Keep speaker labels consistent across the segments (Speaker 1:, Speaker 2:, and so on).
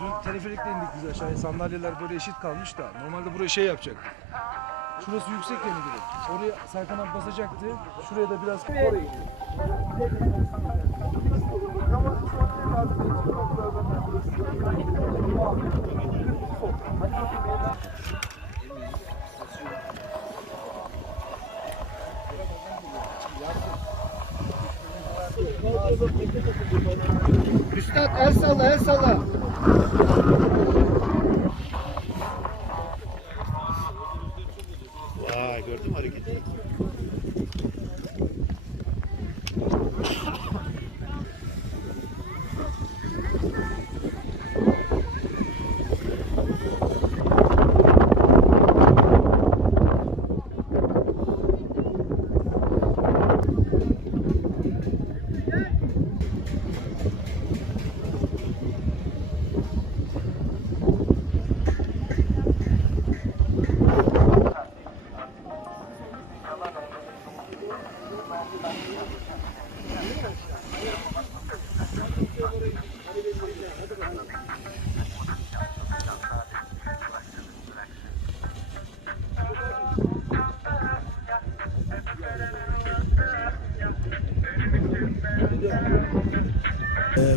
Speaker 1: Dün teleferikle indik biz aşağıya. Sandalyeler böyle eşit kalmış da. Normalde buraya şey yapacaktık. Şurası yüksek yani direkt. Oraya Serkan abi basacaktı. Şuraya da biraz oraya
Speaker 2: Üstad el salla el salla.
Speaker 3: Vay gördün mü hareketi?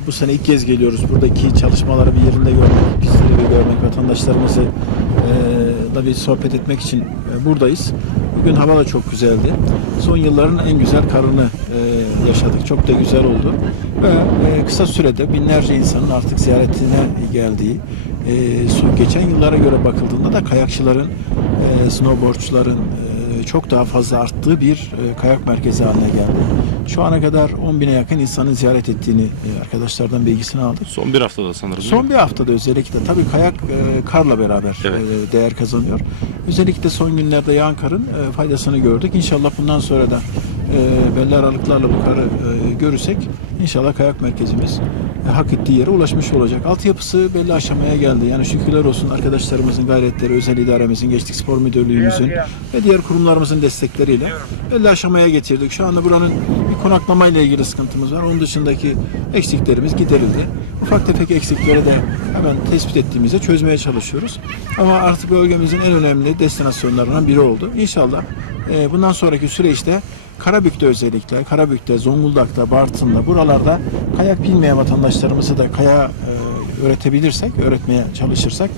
Speaker 4: Bu sene ilk kez geliyoruz. Buradaki çalışmaları bir yerinde görmek, pistleri bir görmek, vatandaşlarımızı e, da bir sohbet etmek için e, buradayız. Bugün hava da çok güzeldi. Son yılların en güzel karını e, yaşadık. Çok da güzel oldu. Ve e, kısa sürede binlerce insanın artık ziyaretine geldiği, e, geçen yıllara göre bakıldığında da kayakçıların, e, snowboardçuların, e, çok daha fazla arttığı bir e, kayak merkezi haline geldi. Şu ana kadar 10 bine yakın insanın ziyaret ettiğini e, arkadaşlardan bilgisini aldık.
Speaker 5: Son bir haftada sanırım.
Speaker 4: Son bir haftada özellikle tabii kayak e, karla beraber
Speaker 5: Evet.
Speaker 4: e, değer kazanıyor. Özellikle son günlerde yağan karın e, faydasını gördük. İnşallah bundan sonra da e, belli aralıklarla bu karı e, görürsek inşallah kayak merkezimiz e, hak ettiği yere ulaşmış olacak. Altyapısı belli aşamaya geldi. Yani şükürler olsun arkadaşlarımızın gayretleri, özel idaremizin, Gençlik Spor Müdürlüğümüzün ve diğer kurumlarımızın destekleriyle belli aşamaya getirdik. Şu anda buranın bir konaklama ile ilgili sıkıntımız var. Onun dışındaki eksiklerimiz giderildi. Ufak tefek eksikleri de hemen tespit ettiğimizde çözmeye çalışıyoruz. Ama artık bölgemizin en önemli destinasyonlarından biri oldu. İnşallah e, bundan sonraki süreçte Karabük'te özellikle, Karabük'te, Zonguldak'ta, Bartın'da, buralarda kayak bilmeyen vatandaşlarımızı da kaya e, öğretebilirsek, öğretmeye çalışırsak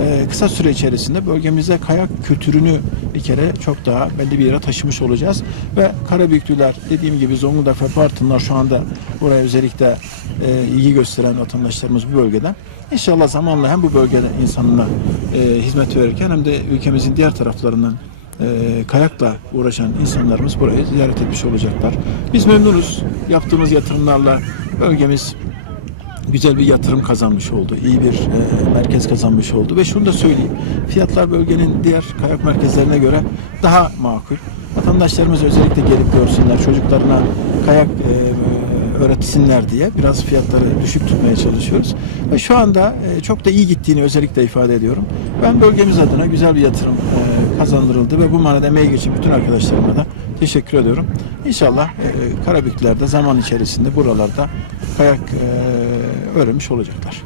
Speaker 4: e, kısa süre içerisinde bölgemizde kayak kültürünü bir kere çok daha belli bir yere taşımış olacağız. Ve Karabüklüler dediğim gibi Zonguldak ve Bartınlar şu anda buraya özellikle e, ilgi gösteren vatandaşlarımız bu bölgeden. İnşallah zamanla hem bu bölgede insanına e, hizmet verirken hem de ülkemizin diğer taraflarından e, kayakla uğraşan insanlarımız burayı ziyaret etmiş olacaklar. Biz memnunuz. Yaptığımız yatırımlarla bölgemiz güzel bir yatırım kazanmış oldu. iyi bir e, merkez kazanmış oldu. Ve şunu da söyleyeyim. Fiyatlar bölgenin diğer kayak merkezlerine göre daha makul. Vatandaşlarımız özellikle gelip görsünler. Çocuklarına kayak e, öğretsinler diye biraz fiyatları düşük tutmaya çalışıyoruz. Ve şu anda e, çok da iyi gittiğini özellikle ifade ediyorum. Ben bölgemiz adına güzel bir yatırım kazandırıldı ve bu manada emeği geçen bütün arkadaşlarıma da teşekkür ediyorum. İnşallah e, Karabükler'de zaman içerisinde buralarda kayak e, öğrenmiş olacaklar.